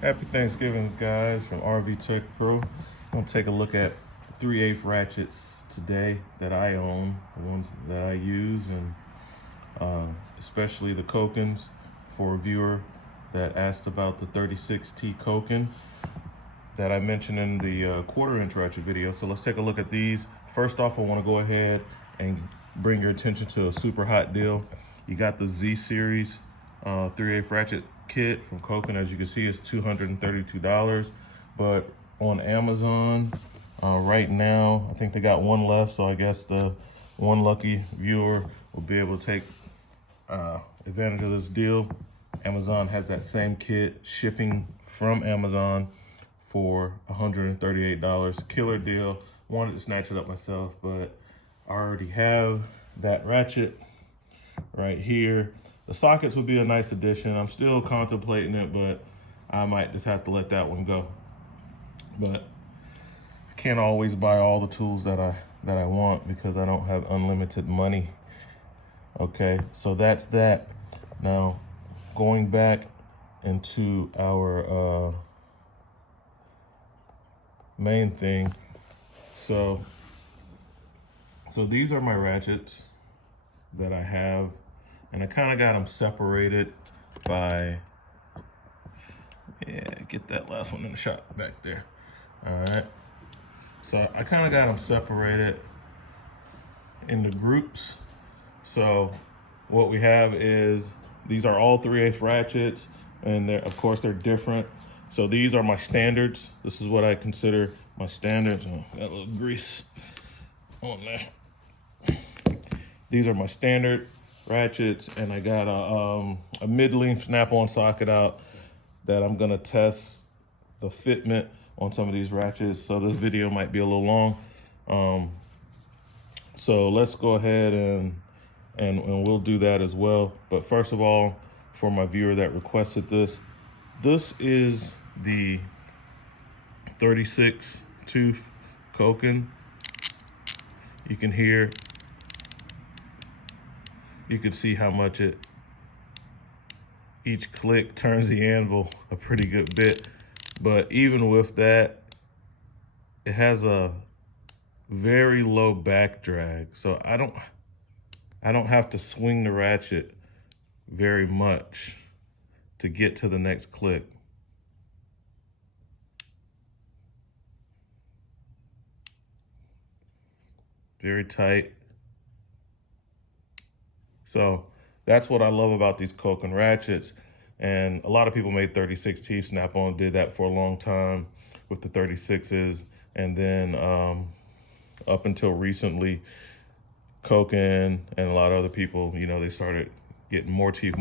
Happy Thanksgiving, guys, from RV Tech Pro. I'm gonna take a look at 3/8 ratchets today that I own, the ones that I use, and especially the Kokens for a viewer that asked about the 36T Koken that I mentioned in the quarter-inch ratchet video. So let's take a look at these. First off, I wanna go ahead and bring your attention to a super hot deal. You got the Z Series 3/8 ratchet kit from Koken. As you can see, it's $232, but on Amazon right now, I think they got one left, so I guess the one lucky viewer will be able to take advantage of this deal. Amazon has that same kit shipping from Amazon for $138. Killer deal. Wanted to snatch it up myself, but I already have that ratchet right here. The sockets would be a nice addition. I'm still contemplating it, but I might just have to let that one go. But I can't always buy all the tools that I want because I don't have unlimited money. Okay, so that's that. Now, going back into our main thing. So these are my ratchets that I have, and I kind of got them separated by, get that last one in the shot back there. All right, so I kind of got them separated into groups. So what we have is, these are all 3/8 ratchets, and of course they're different. So these are my standards. This is what I consider my standards. Oh, got a little grease on there. These are my standard ratchets, and I got a mid-length snap-on socket out that I'm gonna test the fitment on some of these ratchets. So this video might be a little long. So let's go ahead and we'll do that as well. But first of all, for my viewer that requested this is the 36 tooth Koken. You can hear, you can see how much each click turns the anvil a pretty good bit. But even with that, it has a very low back drag. So I don't have to swing the ratchet very much to get to the next click. Very tight. So that's what I love about these Koken ratchets. And a lot of people made 36T. Snap-on did that for a long time with the 36s. And then up until recently, Koken and a lot of other people, they started getting more teeth.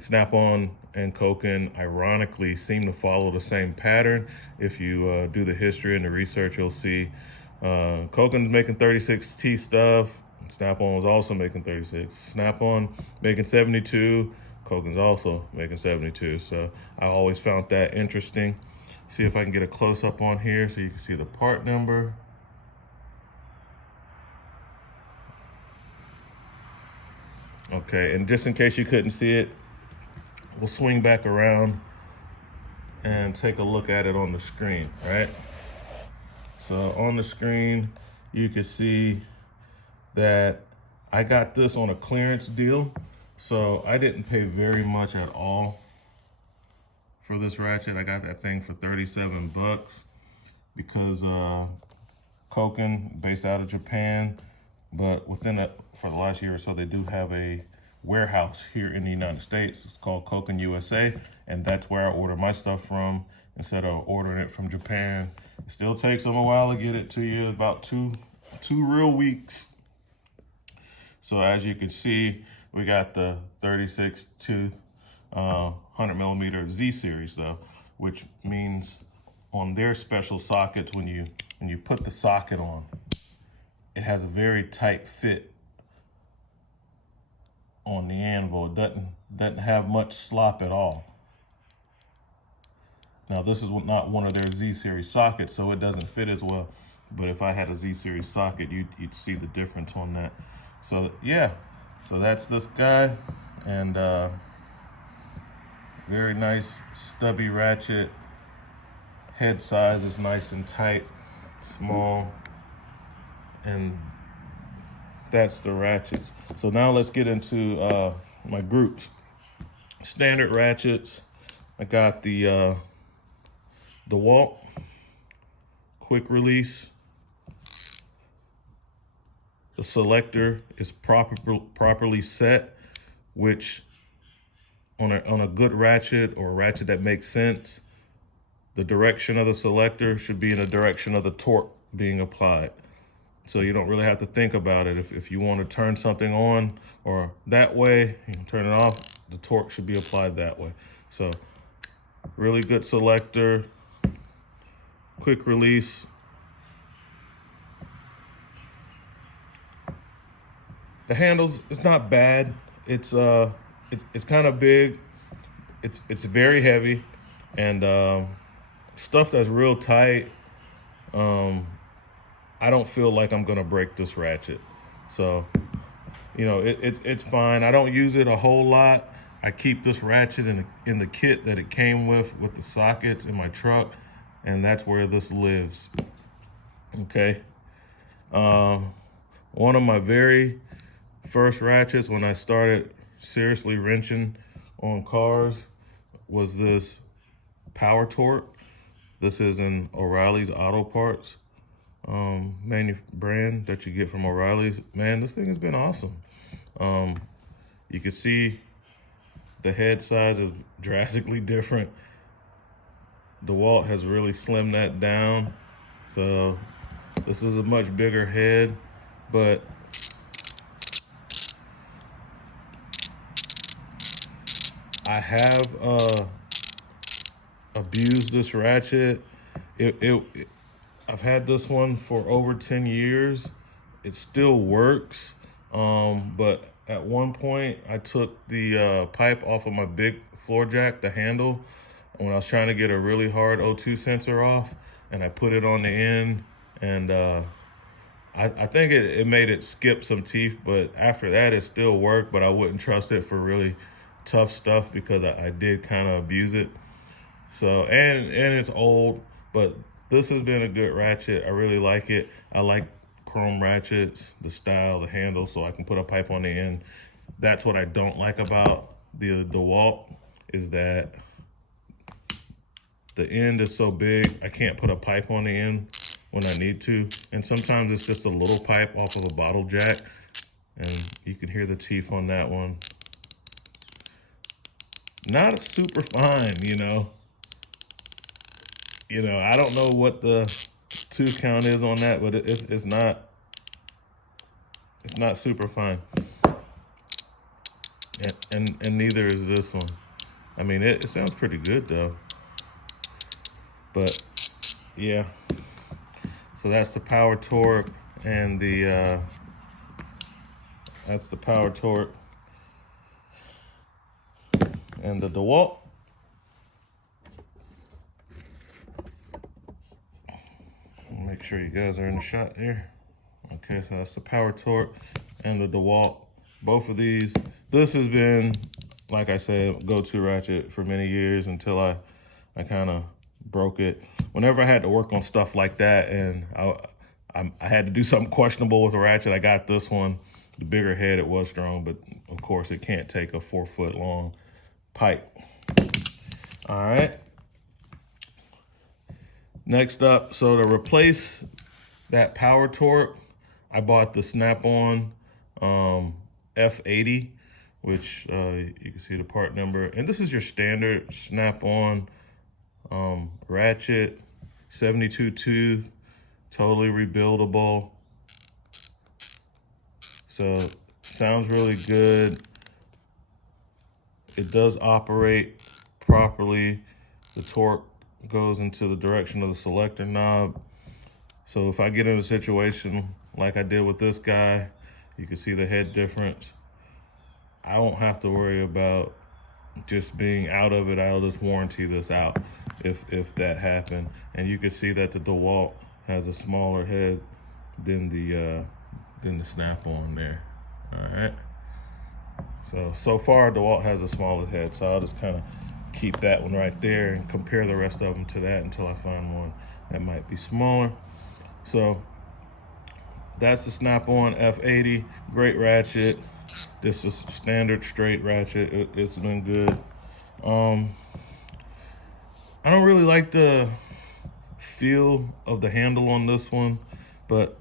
Snap-on and Koken, ironically, seem to follow the same pattern. If you do the history and the research, you'll see Koken's making 36T stuff. Snap-on was also making 36. Snap-on making 72. Koken's also making 72. So I always found that interesting. See if I can get a close-up on here so you can see the part number. Okay, and just in case you couldn't see it, we'll swing back around and take a look at it on the screen, right? So on the screen, you can see that I got this on a clearance deal. So I didn't pay very much at all for this ratchet. I got that thing for 37 bucks because Koken, based out of Japan, but within it, for the last year or so, they do have a warehouse here in the United States. It's called Koken USA, and that's where I order my stuff from instead of ordering it from Japan. It still takes them a while to get it to you, about two real weeks. So as you can see, we got the 36 tooth 100 millimeter Z series though, which means on their special sockets, when you put the socket on, it has a very tight fit on the anvil. It doesn't have much slop at all. Now this is not one of their Z series sockets, so it doesn't fit as well. But if I had a Z series socket, you'd see the difference on that. So yeah, so that's this guy, and Very nice stubby ratchet. Head size is nice and tight, small, and that's the ratchets. So now let's get into my groups. Standard ratchets. I got the DeWalt quick release. The selector is properly set, which on a good ratchet or a ratchet that makes sense, the direction of the selector should be in the direction of the torque being applied. So you don't really have to think about it. If you want to turn something on or that way, you can turn it off, the torque should be applied that way. So really good selector, quick release. The handles, it's not bad. It's kind of big. It's very heavy, and stuff that's real tight. I don't feel like I'm gonna break this ratchet, so you know it's fine. I don't use it a whole lot. I keep this ratchet in the kit that it came with the sockets in my truck, and that's where this lives. Okay. One of my very first ratchets when I started seriously wrenching on cars was this Power Torque. This is an O'Reilly's Auto Parts brand that you get from O'Reilly's. Man, this thing has been awesome. You can see the head size is drastically different. DeWalt has really slimmed that down. So this is a much bigger head, but I have abused this ratchet. I've had this one for over 10 years. It still works, but at one point I took the pipe off of my big floor jack, the handle, when I was trying to get a really hard O2 sensor off, and I put it on the end, and I think it made it skip some teeth, but after that it still worked, but I wouldn't trust it for really tough stuff because I did kind of abuse it. So, and it's old, but this has been a good ratchet. I really like it. I like chrome ratchets, the style, the handle, so I can put a pipe on the end. That's what I don't like about the DeWalt, is that the end is so big, I can't put a pipe on the end when I need to. And sometimes it's just a little pipe off of a bottle jack, and you can hear the teeth on that one. Not super fine, you know. I don't know what the tooth count is on that, but it's not super fine. And neither is this one. I mean, it sounds pretty good though. But yeah. So that's the Power Torque, and that's the Power Torque and the DeWalt. Make sure you guys are in the shot there. Okay, so that's the Power Torque and the DeWalt. Both of these. This has been, like I said, go-to ratchet for many years until I kind of broke it. Whenever I had to work on stuff like that and I had to do something questionable with a ratchet, I got this one. The bigger head, it was strong, but of course it can't take a 4-foot long pipe. All right. Next up, so to replace that Power Torque, I bought the Snap-on F80, which you can see the part number. And this is your standard Snap-on ratchet, 72 tooth, totally rebuildable. So sounds really good. It does operate properly. The torque goes into the direction of the selector knob. So if I get in a situation like I did with this guy, you can see the head difference. I won't have to worry about just being out of it. I'll just warranty this out if that happened. And you can see that the DeWalt has a smaller head than the Snap-on there. All right. So far DeWalt has a smaller head, so I'll just kind of keep that one right there and compare the rest of them to that until I find one that might be smaller. So that's the Snap-on F80, great ratchet. This is standard straight ratchet. It's been good. I don't really like the feel of the handle on this one, but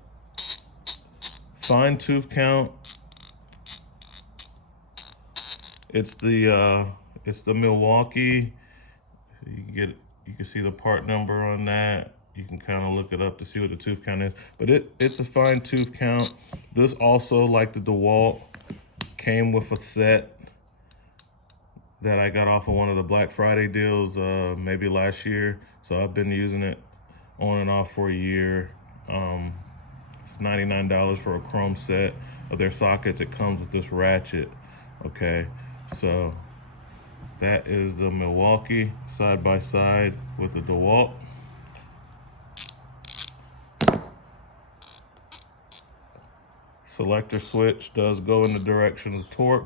fine tooth count. It's the Milwaukee. You can see the part number on that. You can kind of look it up to see what the tooth count is, but it's a fine tooth count. This also, like the DeWalt, came with a set that I got off of one of the Black Friday deals maybe last year. So I've been using it on and off for a year. It's $99 for a chrome set of their sockets. It comes with this ratchet, okay? So that is the Milwaukee side by side with the DeWalt. Selector switch does go in the direction of torque.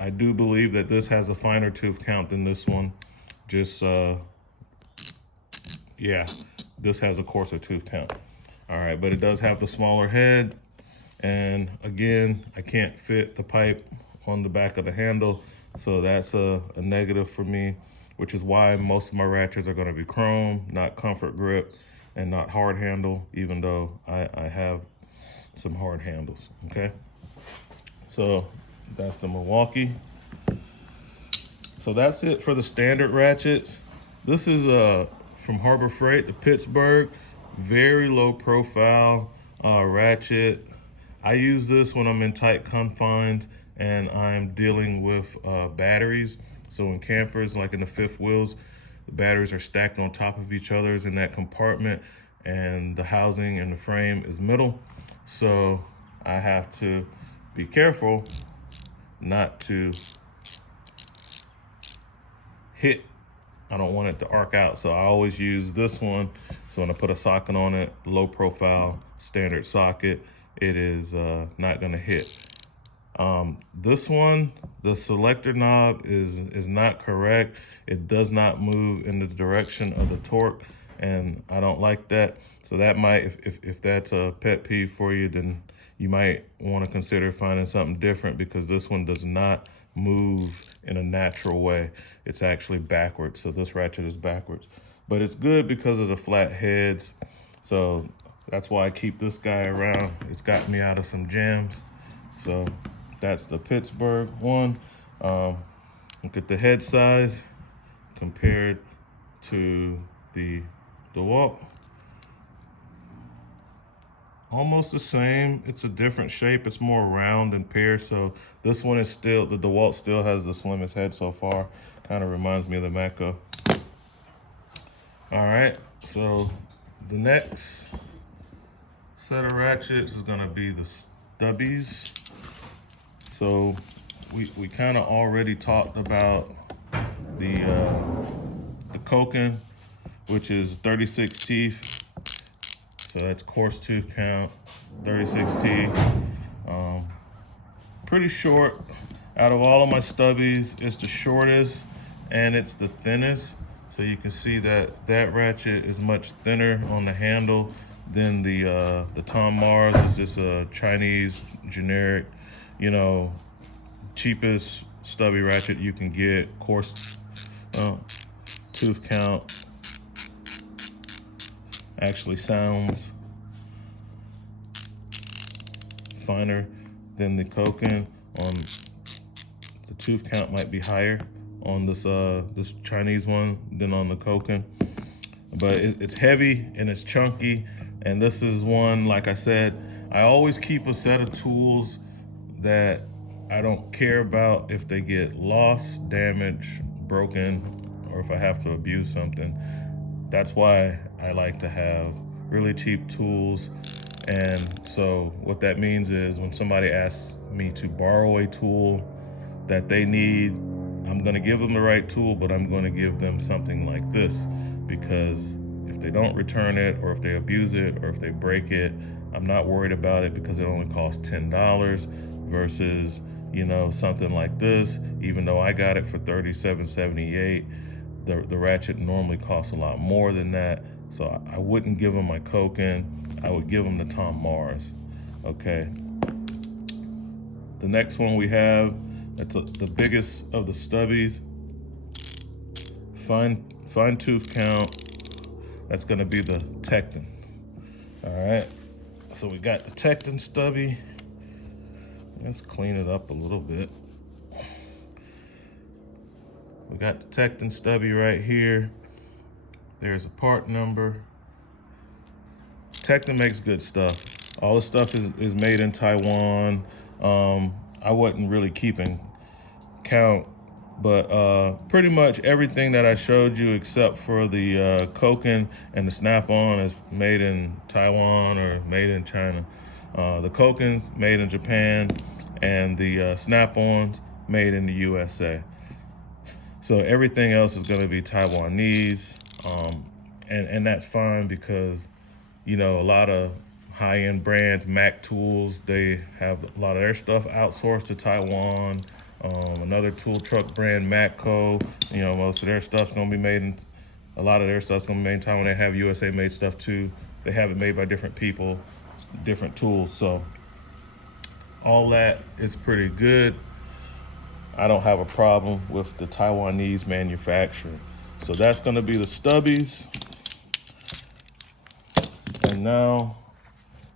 I do believe that this has a finer tooth count than this one. Just, yeah, this has a coarser tooth count. All right, but it does have the smaller head. And again, I can't fit the pipe on the back of the handle, so that's a negative for me, which is why most of my ratchets are gonna be chrome, not comfort grip, and not hard handle, even though I have some hard handles, okay? So that's the Milwaukee. So that's it for the standard ratchets. This is from Harbor Freight, the Pittsburgh, very low profile ratchet. I use this when I'm in tight confines and I'm dealing with batteries. So in campers, like in the fifth wheels, the batteries are stacked on top of each other in that compartment, and the housing and the frame is middle. So I have to be careful not to hit. I don't want it to arc out, so I always use this one. So when I put a socket on it, low profile standard socket, it is not gonna hit. This one, the selector knob is not correct. It does not move in the direction of the torque, and I don't like that. So that might, if that's a pet peeve for you, then you might want to consider finding something different, because this one does not move in a natural way. It's actually backwards. So this ratchet is backwards, but it's good because of the flat heads. So that's why I keep this guy around. It's got me out of some jams. So that's the Pittsburgh one. Look at the head size compared to the DeWalt. Almost the same. It's a different shape. It's more round and pear. So this one is still, the DeWalt still has the slimmest head so far. Kind of reminds me of the Mako. All right, so the next set of ratchets is gonna be the stubbies. So we kind of already talked about the Koken, which is 36 teeth. So that's coarse tooth count, 36 teeth. Pretty short. Out of all of my stubbies, it's the shortest and it's the thinnest. So you can see that that ratchet is much thinner on the handle than the Tom Mars. Is just a Chinese generic, you know, cheapest stubby ratchet you can get. Coarse tooth count. Actually sounds finer than the Koken. The tooth count might be higher on this this Chinese one than on the Koken, but it's heavy and it's chunky. And this is one, like I said, I always keep a set of tools that I don't care about if they get lost, damaged, broken, or if I have to abuse something. That's why I like to have really cheap tools. And so what that means is when somebody asks me to borrow a tool that they need, I'm gonna give them the right tool, but I'm gonna give them something like this, because if they don't return it, or if they abuse it, or if they break it, I'm not worried about it, because it only costs $10 versus you know, something like this, even though I got it for $37.78, the Ratchet normally costs a lot more than that. So I wouldn't give them my Koken. I would give them the Tom Mars. Okay. The next one we have, that's the biggest of the stubbies. Fine tooth count. That's going to be the Tekton. All right. So we got the Tekton stubby. Let's clean it up a little bit. We got the Tekton stubby right here. There's a part number. Tekton makes good stuff. All the stuff is made in Taiwan. I wasn't really keeping count, but pretty much everything that I showed you except for the Koken and the snap-on is made in Taiwan or made in China. The Koken's made in Japan, and the snap-ons made in the USA. So everything else is going to be Taiwanese, and that's fine because, you know, a lot of high-end brands, Mac Tools, they have a lot of their stuff outsourced to Taiwan. Another tool truck brand, Matco, you know, most of their stuff's going to be made in, a lot of their stuff's going to be made in Taiwan. They have USA made stuff too. They have it made by different people, different tools. So all that is pretty good. I don't have a problem with the Taiwanese manufacturer. So that's going to be the stubbies. And now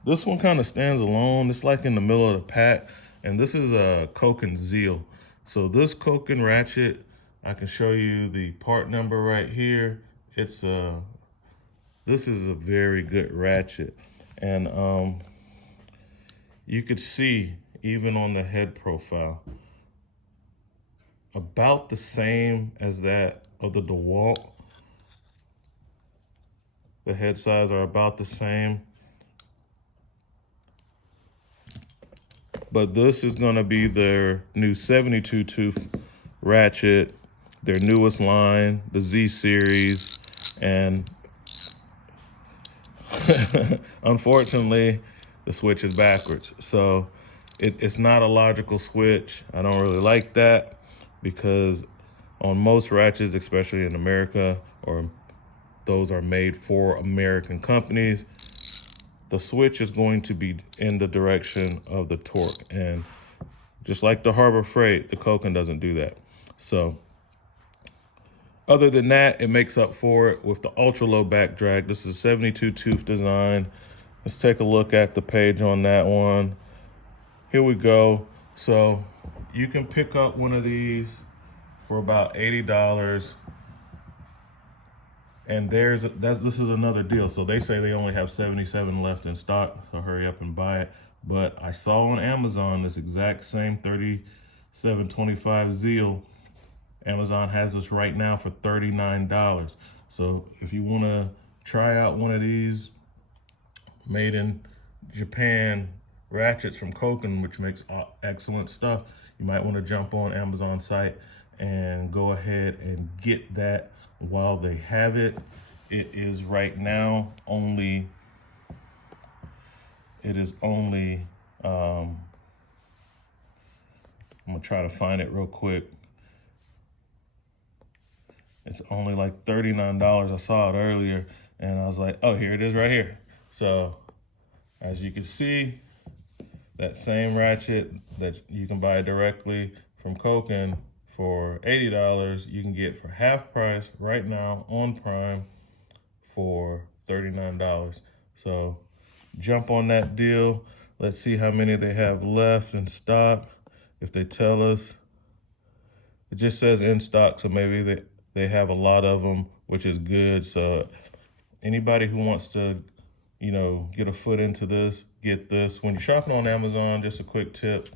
this one kind of stands alone. It's like in the middle of the pack. And this is a Koken Zeal. So this Koken Ratchet, I can show you the part number right here. This is a very good ratchet. And you could see even on the head profile, about the same as that of the DeWalt. The head size are about the same. But this is gonna be their new 72 tooth ratchet, their newest line, the Z series, and unfortunately, the switch is backwards. So it's not a logical switch. I don't really like that, because on most ratchets, especially in America, or those are made for American companies, the switch is going to be in the direction of the torque. And just like the Harbor Freight, the Koken doesn't do that. So other than that, it makes up for it with the ultra low back drag. This is a 72 tooth design. Let's take a look at the page on that one. Here we go. So you can pick up one of these for about $80. And this is another deal. So they say they only have 77 left in stock, so hurry up and buy it. But I saw on Amazon this exact same 3725 Zeal. Amazon has this right now for $39. So if you want to try out one of these made in Japan ratchets from Koken, which makes excellent stuff, you might want to jump on Amazon site and go ahead and get that while they have it. It is right now only, I'm gonna try to find it real quick. It's only like $39. I saw it earlier and I was like, oh, here it is right here. So as you can see, that same ratchet that you can buy directly from Koken for $80, you can get for half price right now on Prime for $39. So jump on that deal. Let's see how many they have left in stock. If they tell us, it just says in stock, so maybe they have a lot of them, which is good. So anybody who wants to, you know, get a foot into this, get this. When you're shopping on Amazon, just a quick tip,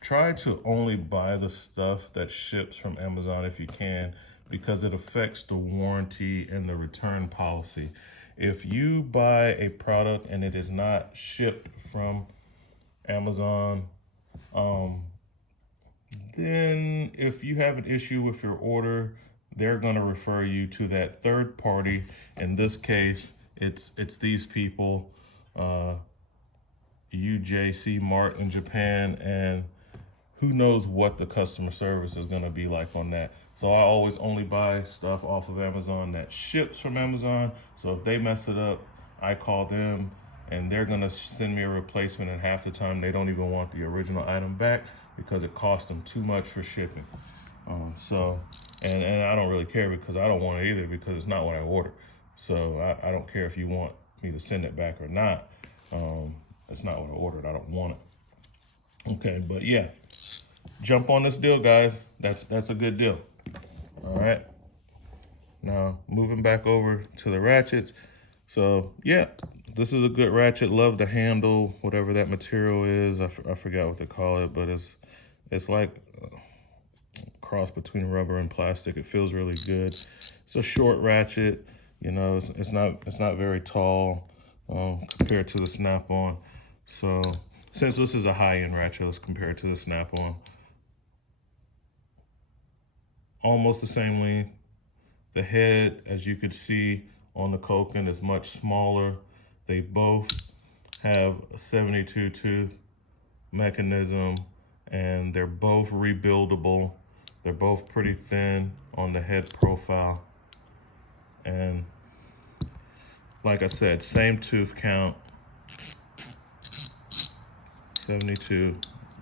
try to only buy the stuff that ships from Amazon if you can, because it affects the warranty and the return policy. If you buy a product and it is not shipped from Amazon, then if you have an issue with your order, they're going to refer you to that third party. In this case, it's these people. UJC Mart in Japan, and who knows what the customer service is going to be like on that. So I always only buy stuff off of Amazon that ships from Amazon. So if they mess it up, I call them and they're going to send me a replacement, and half the time they don't even want the original item back because it cost them too much for shipping. And I don't really care because I don't want it either, because it's not what I ordered. So I don't care if you want me to send it back or not. It's not what I ordered. I don't want it. Okay, but yeah, jump on this deal, guys. That's a good deal. All right. Now moving back over to the ratchets. So yeah, this is a good ratchet. Love the handle, whatever that material is. I forgot what they call it, but it's like cross between rubber and plastic. It feels really good. It's a short ratchet, you know. It's not very tall compared to the Snap-on. So since this is a high-end ratchet, let's compare it to the Snap-on. Almost the same length. The head, as you can see on the Tekton, is much smaller. They both have a 72 tooth mechanism, and they're both rebuildable. They're both pretty thin on the head profile. And like I said, same tooth count, 72.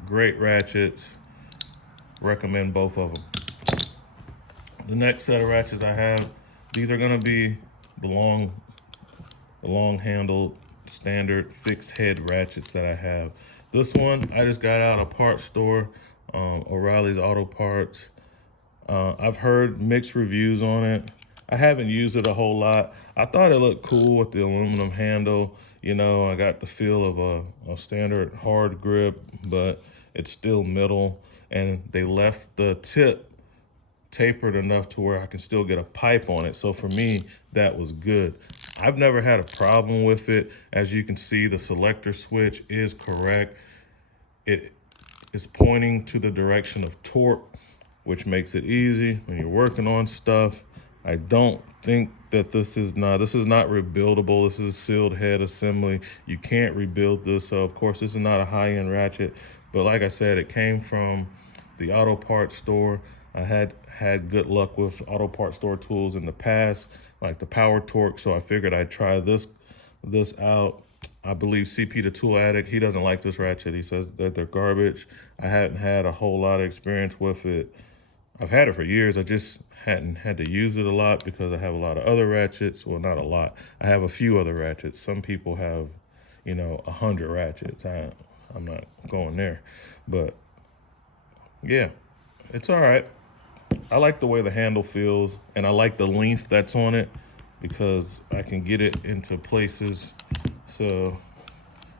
Great ratchets. Recommend both of them. The next set of ratchets I have, these are gonna be the long handled standard fixed head ratchets that I have. This one I just got out of parts store, O'Reilly's Auto Parts. I've heard mixed reviews on it. I haven't used it a whole lot. I thought it looked cool with the aluminum handle. You know, I got the feel of a standard hard grip, but it's still metal, and they left the tip tapered enough to where I can still get a pipe on it. So for me, that was good. I've never had a problem with it. As you can see, the selector switch is correct. It is pointing to the direction of torque, which makes it easy when you're working on stuff. I don't think that this is not rebuildable. This is sealed head assembly. You can't rebuild this. So of course, this is not a high-end ratchet, but like I said, it came from the auto parts store. I had good luck with auto parts store tools in the past, like the Power Torque, so I figured I'd try this out. I believe CP the Tool Addict, he doesn't like this ratchet. He says that they're garbage. I hadn't had a whole lot of experience with it. I've had it for years. I just hadn't had to use it a lot because I have a lot of other ratchets. Well, not a lot. I have a few other ratchets. Some people have, 100 ratchets. I'm not going there. But yeah, it's all right. I like the way the handle feels, and I like the length that's on it because I can get it into places. So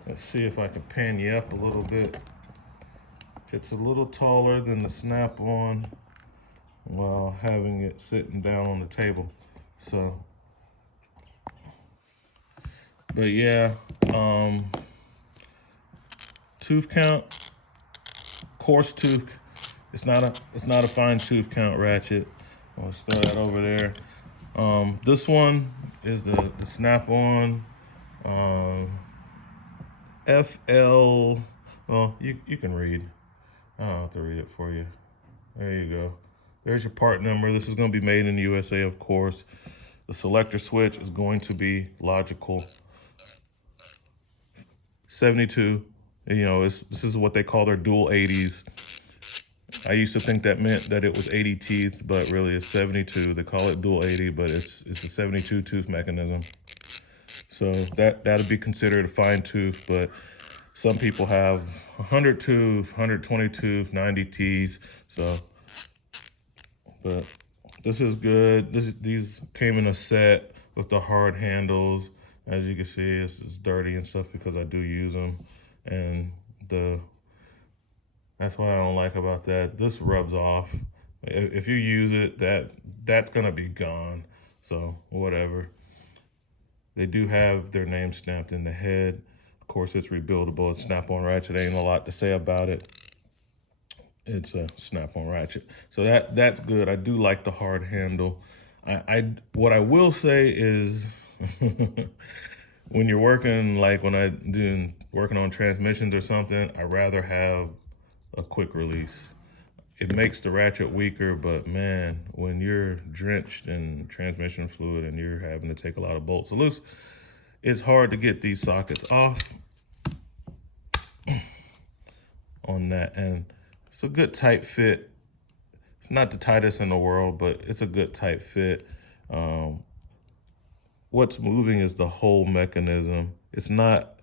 let's see if I can pan you up a little bit. It's a little taller than the Snap-on while having it sitting down on the table. So, but yeah, tooth count, coarse tooth. It's not a fine tooth count ratchet. I'll start that over there. This one is the Snap-on FL. Well, you can read. I don't have to read it for you. There you go. There's your part number. This is going to be made in the USA, of course. The selector switch is going to be logical. 72. This is what they call their dual 80s. I used to think that meant that it was 80 teeth, but really it's 72. They call it dual 80, but it's a 72 tooth mechanism. So that'd be considered a fine tooth, but some people have 100 tooth, 120 tooth, 90 teeth. So, but this is good. These came in a set with the hard handles. As you can see, it's dirty and stuff because I do use them, and that's what I don't like about that. This rubs off. If you use it, that's gonna be gone. So whatever. They do have their name stamped in the head. Of course, it's rebuildable. It's Snap-on ratchet. Ain't a lot to say about it. It's a Snap-on ratchet. So that's good. I do like the hard handle. What I will say is when you're working, like when I'm working on transmissions or something, I'd rather have a quick release. It makes the ratchet weaker, but man, when you're drenched in transmission fluid and you're having to take a lot of bolts loose, it's hard to get these sockets off on that. And it's a good tight fit. It's not the tightest in the world, but it's a good tight fit. What's moving is the whole mechanism. It's not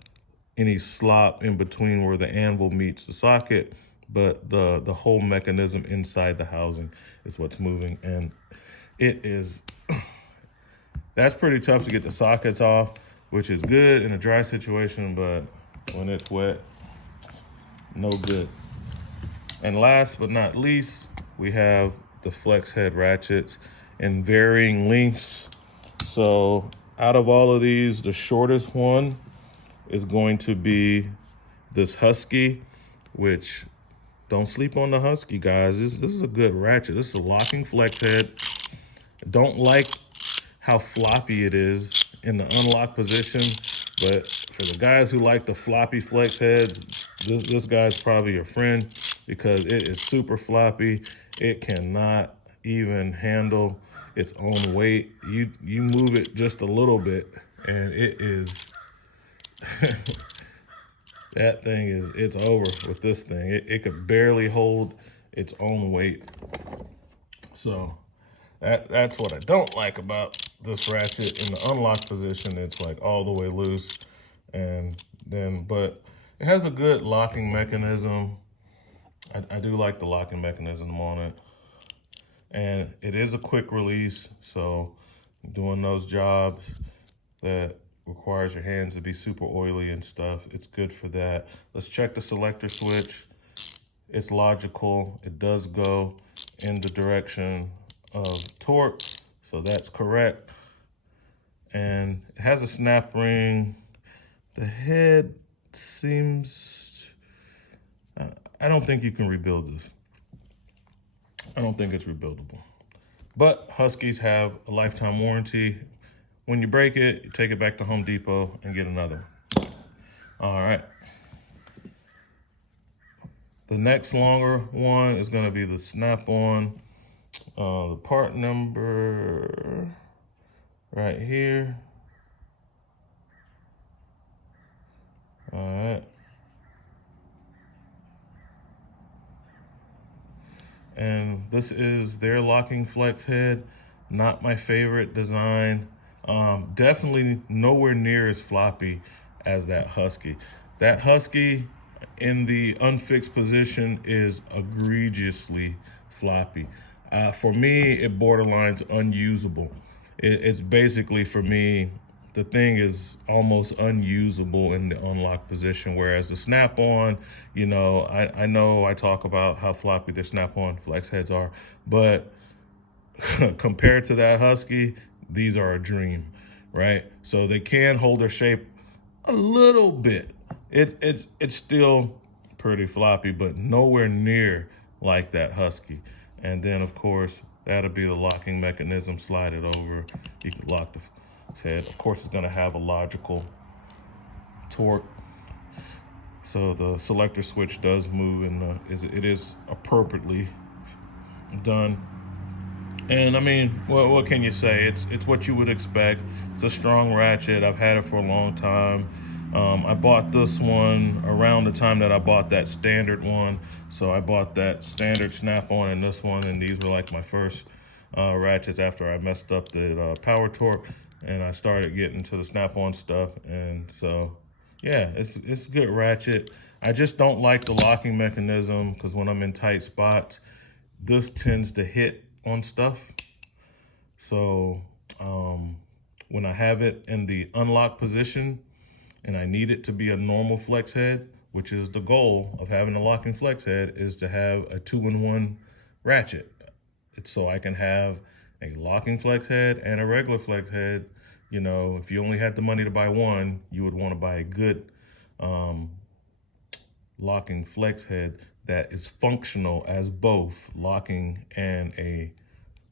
any slop in between where the anvil meets the socket, but the whole mechanism inside the housing is what's moving. And it is, that's pretty tough to get the sockets off, which is good in a dry situation, but when it's wet, no good. And last but not least, we have the flex head ratchets in varying lengths. So out of all of these, the shortest one is going to be this Husky, which don't sleep on the Husky, guys. This is a good ratchet. This is a locking flex head. Don't like how floppy it is in the unlock position, but for the guys who like the floppy flex heads, this guy's probably your friend because it is super floppy. It cannot even handle its own weight. You move it just a little bit and it is that thing is, it's over with this thing. It could barely hold its own weight. So that's what I don't like about this ratchet. In the unlock position, it's like all the way loose. And then, but it has a good locking mechanism. I do like the locking mechanism on it. And it is a quick release. So doing those jobs that requires your hands to be super oily and stuff, it's good for that. Let's check the selector switch. It's logical. It does go in the direction of torque, so that's correct. And it has a snap ring. The head seems, I don't think you can rebuild this. I don't think it's rebuildable. But Huskies have a lifetime warranty. When you break it, you take it back to Home Depot and get another one. All right. The next longer one is going to be the snap-on. The part number right here. All right. And this is their locking flex head. Not my favorite design. Definitely nowhere near as floppy as that Husky. That Husky in the unfixed position is egregiously floppy. For me, it borderlines unusable. It's basically, for me, the thing is almost unusable in the unlock position, whereas the snap-on, I know I talk about how floppy the snap-on flex heads are, but compared to that Husky, these are a dream, right? So they can hold their shape a little bit. It's still pretty floppy, but nowhere near like that Husky. And then, of course, that'll be the locking mechanism. Slide it over. You can lock the head. Of course, it's going to have a logical torque. So the selector switch does move, and it is appropriately done. And I mean, what can you say? It's what you would expect. It's a strong ratchet. I've had it for a long time. I bought this one around the time that I bought that standard one. So I bought that standard snap-on and this one, and these were like my first ratchets after I messed up the power torque, and I started getting to the snap-on stuff. And so, yeah, it's a good ratchet. I just don't like the locking mechanism because when I'm in tight spots, this tends to hit on stuff. So when I have it in the unlock position and I need it to be a normal flex head, which is the goal of having a locking flex head, is to have a 2-in-1 ratchet. It's so I can have a locking flex head and a regular flex head. If you only had the money to buy one, you would want to buy a good locking flex head that is functional as both locking and a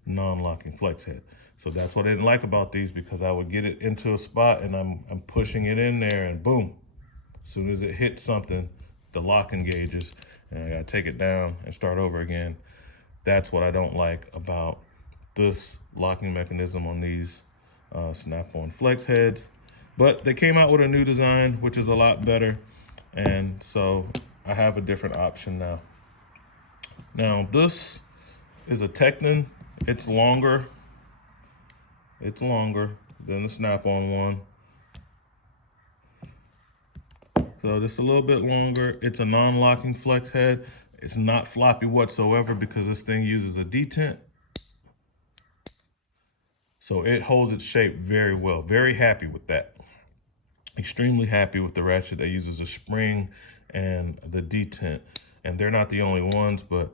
non-locking flex head. So that's what I didn't like about these, because I would get it into a spot and I'm pushing it in there, and boom, as soon as it hits something, the lock engages, and I gotta take it down and start over again. That's what I don't like about this locking mechanism on these Snap-on flex heads. But they came out with a new design, which is a lot better, and so I have a different option now. Now this is a Tekton. It's longer than the Snap-on one. So just a little bit longer. It's a non-locking flex head. It's not floppy whatsoever because this thing uses a detent. So it holds its shape very well. Very happy with that. Extremely happy with the ratchet that uses a spring and the detent. And they're not the only ones, but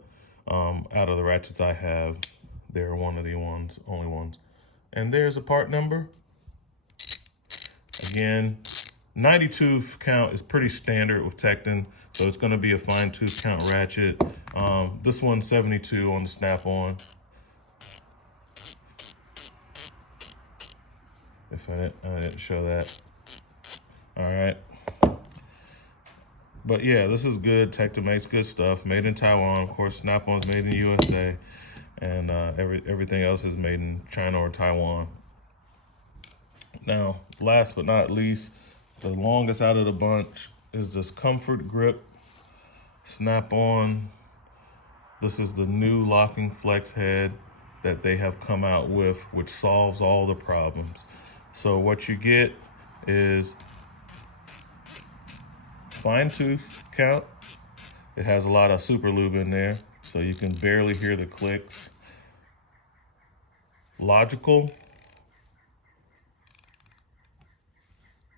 out of the ratchets I have, they're one of the only ones. And there's a part number. Again, 92 count is pretty standard with Tekton, so it's going to be a fine tooth count ratchet. This one's 72 on the Snap-on. If I didn't show that. All right. But yeah, this is good. Tekton makes good stuff. Made in Taiwan. Of course, Snap-on's made in the USA. And everything else is made in China or Taiwan. Now, last but not least, the longest out of the bunch is this Comfort Grip Snap-on. This is the new locking flex head that they have come out with, which solves all the problems. So what you get is fine tooth count. It has a lot of super lube in there, so you can barely hear the clicks. Logical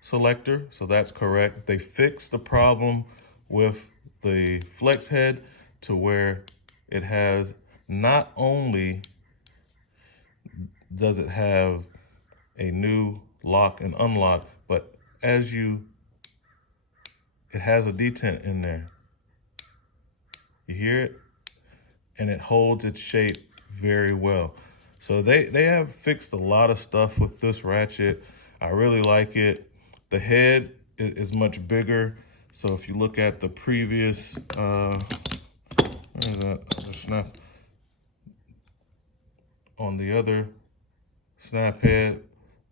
selector, so that's correct. They fixed the problem with the flex head to where it has, not only does it have a new lock and unlock, but it has a detent in there. You hear it? And it holds its shape very well. So they have fixed a lot of stuff with this ratchet. I really like it. The head is much bigger. So if you look at the previous, where is that? Snap on the other snap head,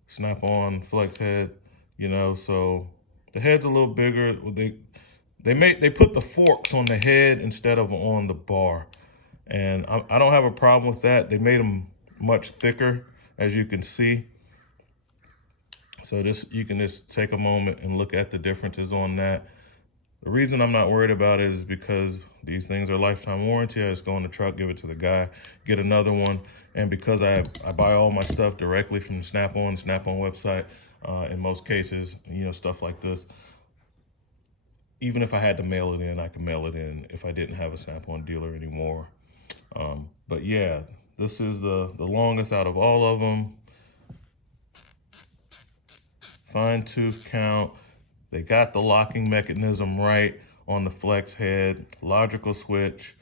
Snap-on flex head, you know, so the head's a little bigger. They put the forks on the head instead of on the bar. And I don't have a problem with that. They made them much thicker, as you can see. So you can just take a moment and look at the differences on that. The reason I'm not worried about it is because these things are lifetime warranty. I just go in the truck, give it to the guy, get another one. And because I buy all my stuff directly from the Snap-on website, in most cases, you know, stuff like this, even if I had to mail it in, I can mail it in if I didn't have a Snap-on dealer anymore. But yeah, this is the longest out of all of them. Fine tooth count. They got the locking mechanism right on the flex head. Logical switch.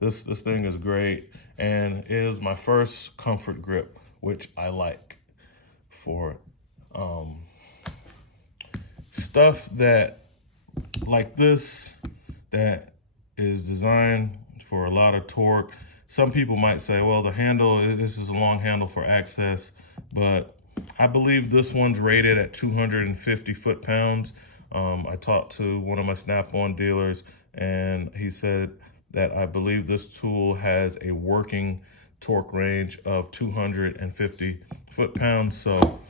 This thing is great, and it is my first Comfort Grip, which I like for stuff that like this that is designed for a lot of torque. Some people might say, well, the handle, this is a long handle for access, but I believe this one's rated at 250 foot-pounds. I talked to one of my Snap-on dealers, and he said that I believe this tool has a working torque range of 250 foot-pounds. So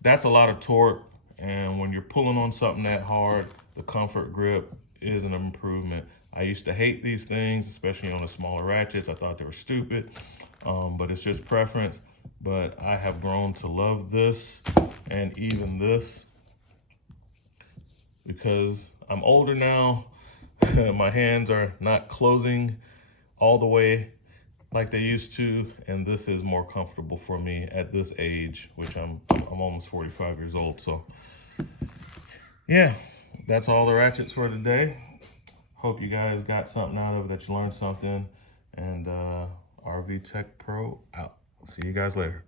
that's a lot of torque. And when you're pulling on something that hard, the Comfort Grip is an improvement. I used to hate these things, especially on the smaller ratchets. I thought they were stupid, but it's just preference. But I have grown to love this and even this because I'm older now. My hands are not closing all the way like they used to, and this is more comfortable for me at this age, which I'm almost 45 years old. So yeah, that's all the ratchets for today. Hope you guys got something out of it, that you learned something, and RV Tech Pro out. See you guys later.